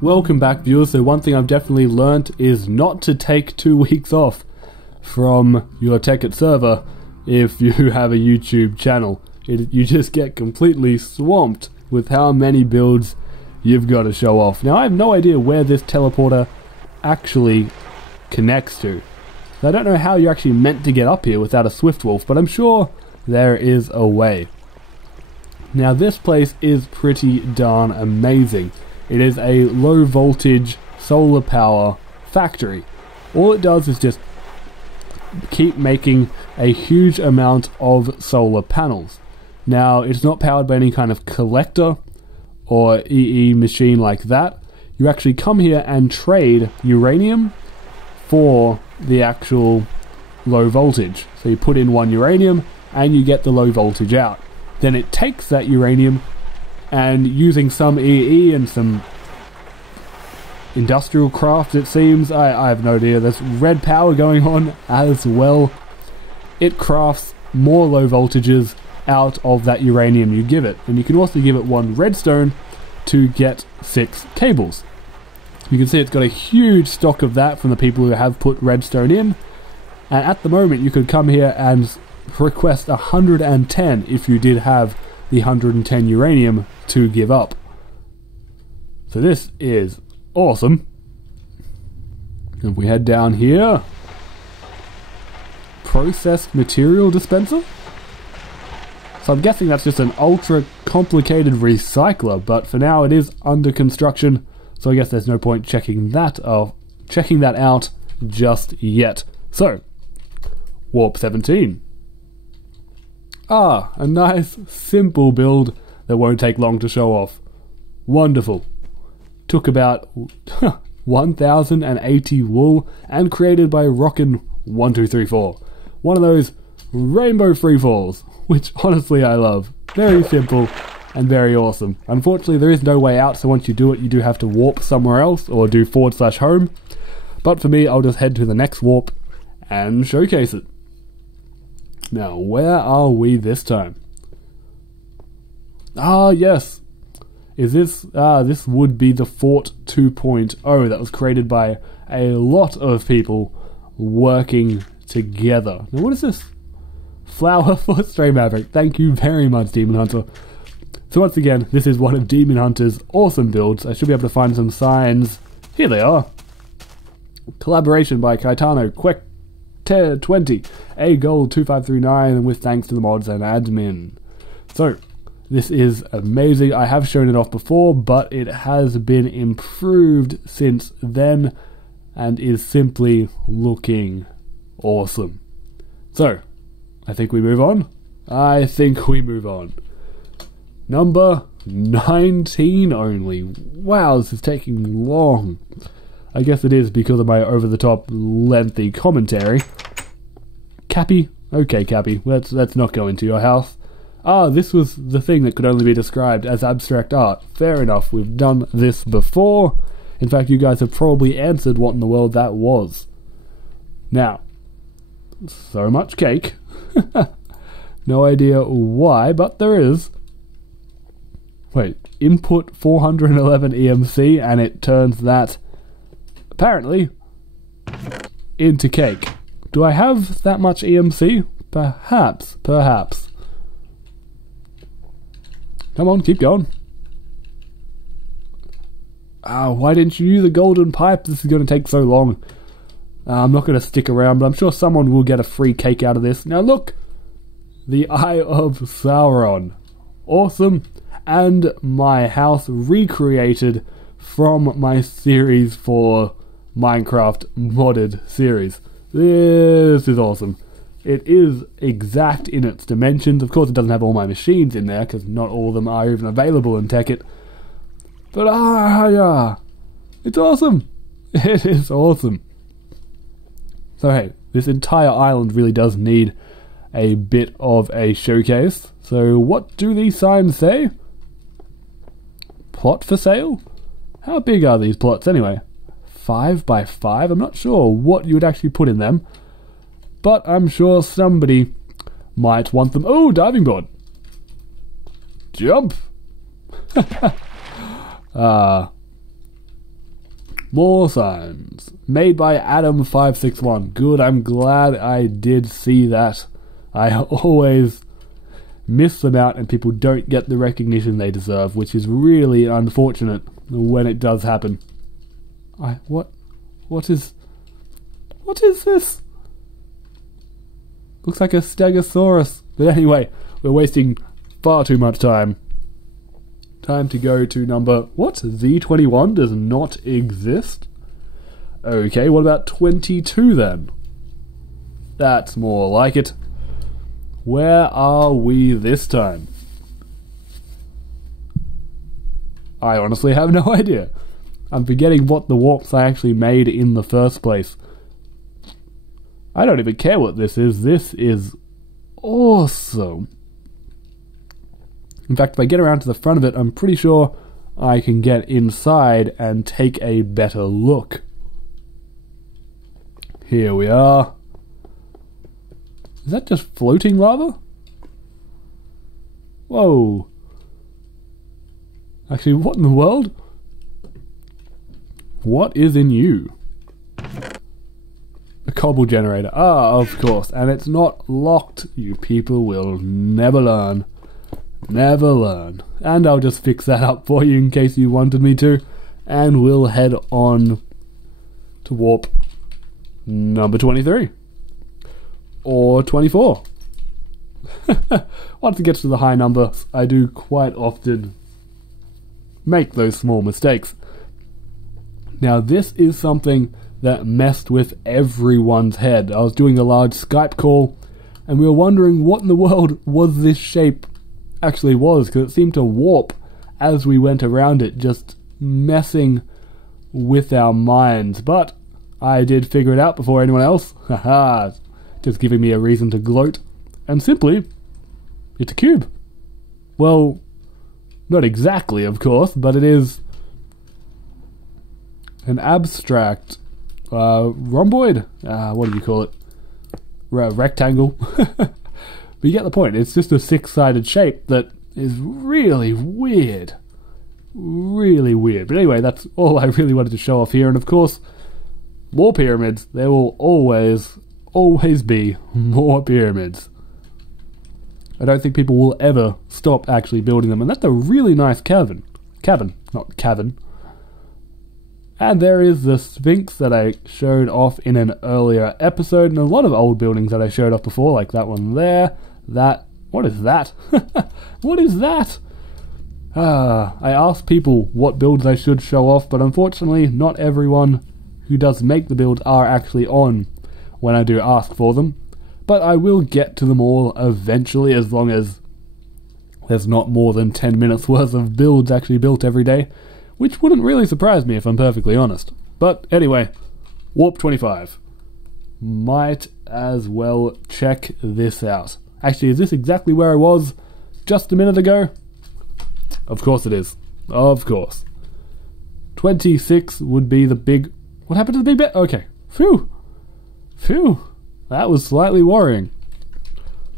Welcome back, viewers. So one thing I've definitely learnt is not to take 2 weeks off from your Tekkit server if you have a YouTube channel. You just get completely swamped with how many builds you've got to show off. Now I have no idea where this teleporter actually connects to. I don't know how you're actually meant to get up here without a swift wolf, but I'm sure there is a way. Now this place is pretty darn amazing. It is a low voltage solar power factory. All it does is just keep making a huge amount of solar panels. Now it's not powered by any kind of collector or EE machine like that. You actually come here and trade uranium for the actual low voltage. So you put in 1 uranium and you get the low voltage out. Then it takes that uranium and using some EE and some industrial craft, it seems, I have no idea, there's red power going on as well. It crafts more low voltages out of that uranium you give it. And you can also give it 1 redstone to get 6 cables. You can see it's got a huge stock of that from the people who have put redstone in. And at the moment you could come here and request 110 if you did have the 110 uranium to give up. So this is awesome. If we head down here, processed material dispenser. So I'm guessing that's just an ultra complicated recycler, but for now it is under construction, so I guess there's no point checking that out just yet. So warp 17. A nice simple build that won't take long to show off. Wonderful. Took about 1080 wool and created by Rockin1234. One of those rainbow freefalls, which honestly I love. Very simple and very awesome. Unfortunately there is no way out, so once you do it you do have to warp somewhere else or do /home. But for me I'll just head to the next warp and showcase it. Now, where are we this time? Ah, yes. Is this... this would be the Fort 2.0 that was created by a lot of people working together. Now, what is this? Flower for StrayMav. Thank you very much, Demon Hunter. So once again, this is one of Demon Hunter's awesome builds. I should be able to find some signs. Here they are. Collaboration by Kaitano, Quek 20, A Gold 2539, with thanks to the mods and admin. So this is amazing. I have shown it off before, but it has been improved since then and is simply looking awesome. So I think we move on. Number 19 only. Wow, this is taking long. I guess it is because of my over-the-top lengthy commentary. Cappy? Okay, Cappy, let's not go into your house. Ah, this was the thing that could only be described as abstract art. Fair enough, we've done this before. In fact, you guys have probably answered what in the world that was. Now, so much cake. No idea why, but there is. Wait, input 411 EMC and it turns that, apparently, into cake. Do I have that much EMC? Perhaps. Come on, keep going. Why didn't you use a golden pipe? This is going to take so long. I'm not going to stick around, but I'm sure someone will get a free cake out of this. Now look! The Eye of Sauron. Awesome. And my house recreated from my series for Minecraft modded series. This is awesome. It is exact in its dimensions. Of course it doesn't have all my machines in there because not all of them are even available in Tekkit. But yeah, it's awesome. It is awesome. So hey, this entire island really does need a bit of a showcase. So what do these signs say? Plot for sale? How big are these plots anyway? 5 by 5? I'm not sure what you would actually put in them, but I'm sure somebody might want them. Oh, diving board. Jump. More signs. Made by Adam561. Good, I'm glad I did see that. I always miss them out and people don't get the recognition they deserve, which is really unfortunate when it does happen. What is this? Looks like a Stegosaurus. But anyway, we're wasting far too much time. Time to go to number... What? Z21 does not exist? Okay, what about 22 then? That's more like it. Where are we this time? I honestly have no idea. I'm forgetting what the warps I actually made in the first place. I don't even care what this is. This is awesome. In fact, if I get around to the front of it, I'm pretty sure I can get inside and take a better look. Here we are. Is that just floating lava? Whoa. Actually, what in the world? What is in you? A cobble generator. Ah, of course. And it's not locked. You people will never learn. Never learn. And I'll just fix that up for you in case you wanted me to. And we'll head on to warp number 23. Or 24. Once it gets to the high number, I do quite often make those small mistakes. Now this is something that messed with everyone's head. I was doing a large Skype call and we were wondering what in the world was this shape actually was, because it seemed to warp as we went around it, just messing with our minds. But I did figure it out before anyone else. Haha, just giving me a reason to gloat. And simply, it's a cube. Well, not exactly, of course, but it is an abstract rhomboid. What do you call it? Rectangle. But you get the point. It's just a six-sided shape that is really weird. Really weird. But anyway, that's all I really wanted to show off here. And of course, more pyramids. There will always be more pyramids. I don't think people will ever stop actually building them. And that's a really nice cavern. Not cavern. And there is the Sphinx that I showed off in an earlier episode, and a lot of old buildings that I showed off before, like that one there, what is that? What is that? I asked people what builds I should show off, but unfortunately not everyone who does make the builds are actually on when I do ask for them. But I will get to them all eventually, as long as there's not more than 10 minutes worth of builds actually built every day. Which wouldn't really surprise me if I'm perfectly honest. But anyway, Warp 25. Might as well check this out. Actually, is this exactly where I was just a minute ago? Of course it is. Of course. 26 would be the big... What happened to the big bit? Okay. Phew. Phew. That was slightly worrying.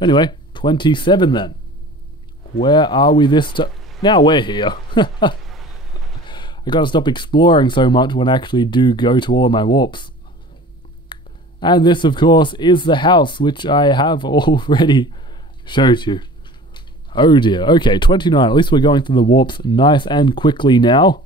Anyway, 27 then. Where are we this time? Now we're here. I gotta stop exploring so much when I actually do go to all of my warps. And this, of course, is the house, which I have already showed you. Oh dear. Okay, 29. At least we're going through the warps nice and quickly now.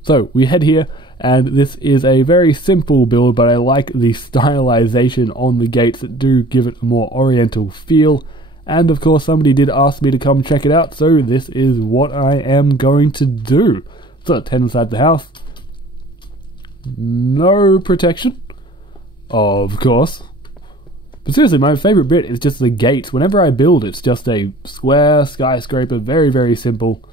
So, we head here, and this is a very simple build, but I like the stylization on the gates that do give it a more oriental feel. And of course somebody did ask me to come check it out, so this is what I am going to do. So let's head inside the house. No protection, of course. But seriously, my favourite bit is just the gates. Whenever I build, it's just a square skyscraper, very, very simple.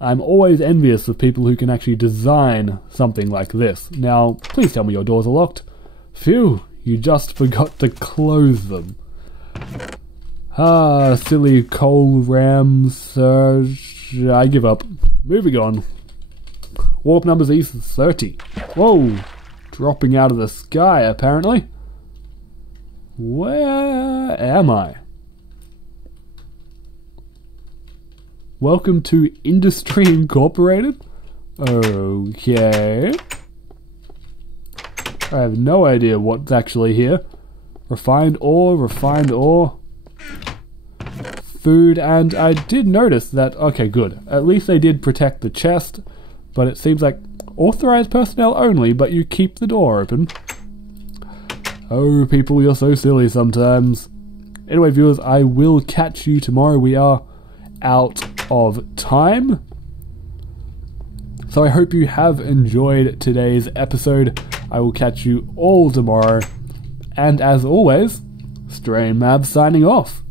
I'm always envious of people who can actually design something like this. Now, please tell me your doors are locked. Phew, you just forgot to close them. Ah, silly coal rams. I give up. Moving on. Warp number Z30. Whoa! Dropping out of the sky, apparently. Where am I? Welcome to Industry Incorporated? Okay. I have no idea what's actually here. Refined ore. Food, and I did notice that, okay, good. At least they did protect the chest, but it seems like authorized personnel only, but you keep the door open. Oh, people, you're so silly sometimes. Anyway, viewers, I will catch you tomorrow. We are out of time. So I hope you have enjoyed today's episode. I will catch you all tomorrow. And as always, StrayMav signing off.